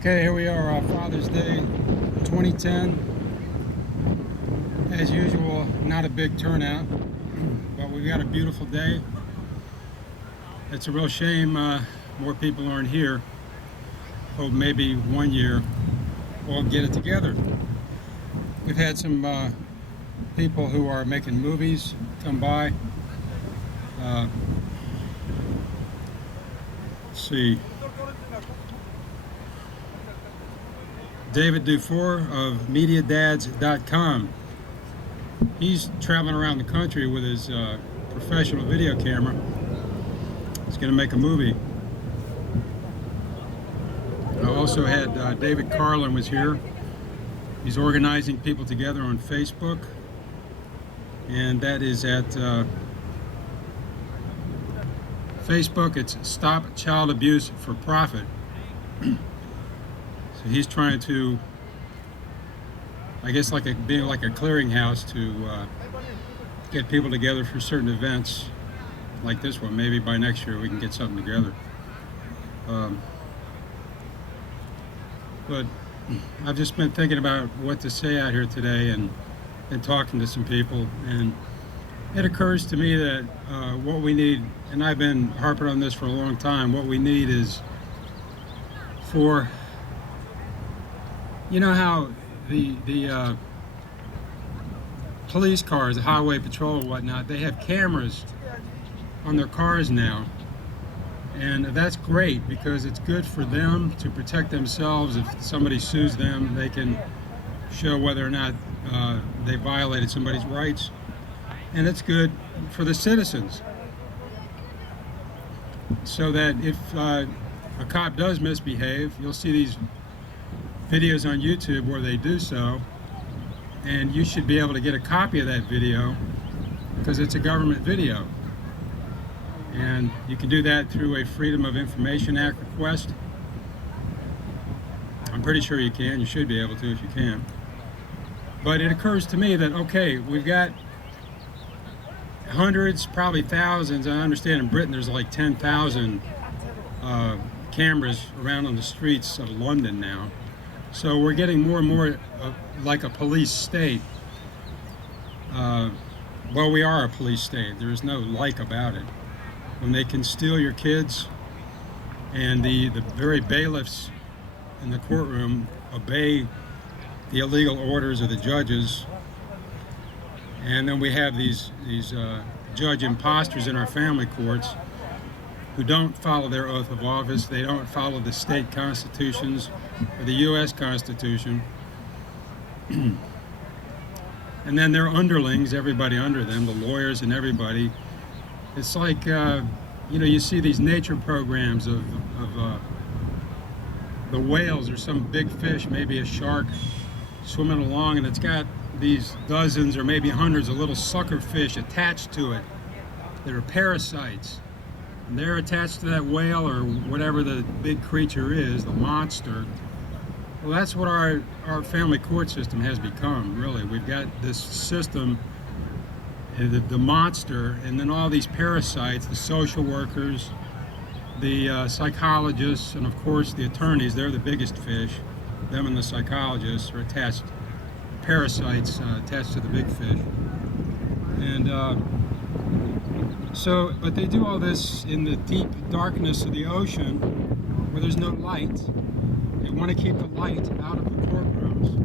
Okay, here we are, Father's Day 2010. As usual, not a big turnout, but we've got a beautiful day. It's a real shame more people aren't here. Hope maybe one year we'll get it together. We've had some people who are making movies come by. Let's see. David Dufour of MediaDads.com. He's traveling around the country with his professional video camera. He's going to make a movie. I also had David Carlin was here. He's organizing people together on Facebook, and that is at Facebook. It's Stop Child Abuse for Profit. So he's trying to, I guess, being like a clearinghouse to get people together for certain events like this one. Maybe by next year we can get something together. But I've just been thinking about what to say out here today and talking to some people, and it occurs to me that what we need, and I've been harping on this for a long time, what we need is for, you know how the police cars, the highway patrol and whatnot, they have cameras on their cars now, and that's great because it's good for them to protect themselves. If somebody sues them, they can show whether or not they violated somebody's rights, and it's good for the citizens, so that if a cop does misbehave, you'll see these videos on YouTube where they do so, and you should be able to get a copy of that video because it's a government video, and you can do that through a Freedom of Information Act request. I'm pretty sure you can. You should be able to if you can. But it occurs to me that, okay, we've got hundreds, probably thousands. I understand in Britain there's like 10,000 cameras around on the streets of London now. So we're getting more and more like a police state. Well, we are a police state. There's no like about it. When they can steal your kids, and the very bailiffs in the courtroom obey the illegal orders of the judges, and then we have these judge imposters in our family courts who don't follow their oath of office. They don't follow the state constitutions or the U.S. Constitution. And then their underlings, everybody under them, the lawyers and everybody. It's like, you see these nature programs of the whales or some big fish, maybe a shark, swimming along, and it's got these dozens or maybe hundreds of little sucker fish attached to it that are parasites. And they're attached to that whale or whatever the big creature is, the monster. Well, that's what our family court system has become, really. We've got this system, the monster, and then all these parasites, the social workers, the psychologists, and of course the attorneys. They're the biggest fish. Them and the psychologists are attached, parasites attached to the big fish. And but they do all this in the deep darkness of the ocean where there's no light. They want to keep the light out of the courtrooms.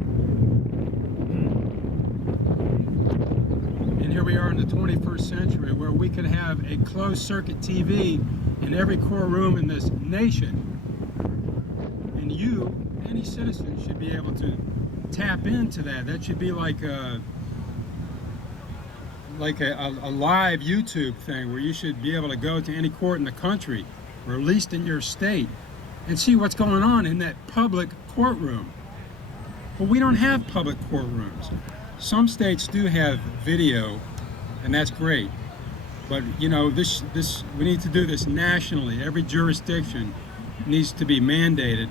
And here we are in the 21st century where we could have a closed circuit TV in every courtroom in this nation. And you, any citizen, should be able to tap into that. That should be like a live YouTube thing where you should be able to go to any court in the country, or at least in your state, and see what's going on in that public courtroom. But we don't have public courtrooms. Some states do have video, and that's great. But this we need to do this nationally. Every jurisdiction needs to be mandated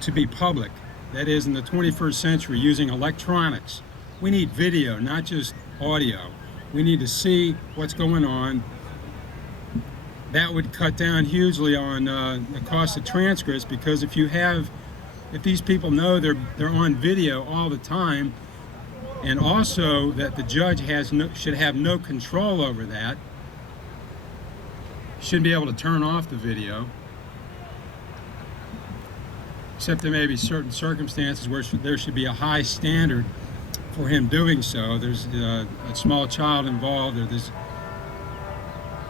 to be public. That is, in the 21st century, using electronics. We need video, not just audio. We need to see what's going on that would cut down hugely on the cost of transcripts, because if these people know they're on video all the time, and also that the judge should have no control over that, should be able to turn off the video, except there may be certain circumstances where there should be a high standard for him doing so. There's a small child involved, or there's,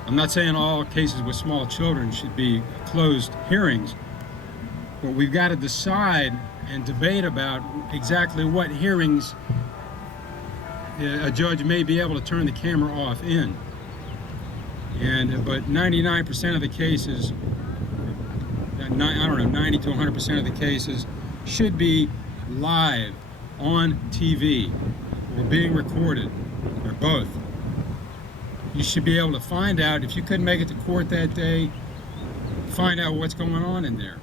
I'm not saying all cases with small children should be closed hearings, but we've got to decide and debate about exactly what hearings a judge may be able to turn the camera off in. But 99% of the cases, I don't know, 90 to 100% of the cases should be live on TV or being recorded, or both. You should be able to find out, if you couldn't make it to court that day, find out what's going on in there.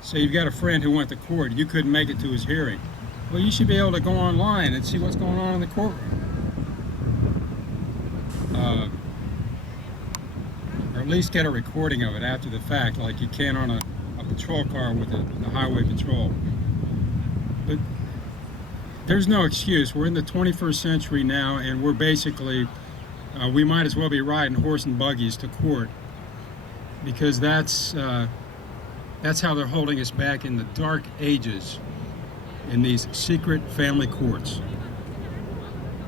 Say you've got a friend who went to court, you couldn't make it to his hearing. Well, you should be able to go online and see what's going on in the courtroom. Or at least get a recording of it after the fact, like you can on a patrol car with the highway patrol. But there's no excuse. We're in the 21st century now, and we're basically, we might as well be riding horse and buggies to court, because that's how they're holding us back in the dark ages in these secret family courts.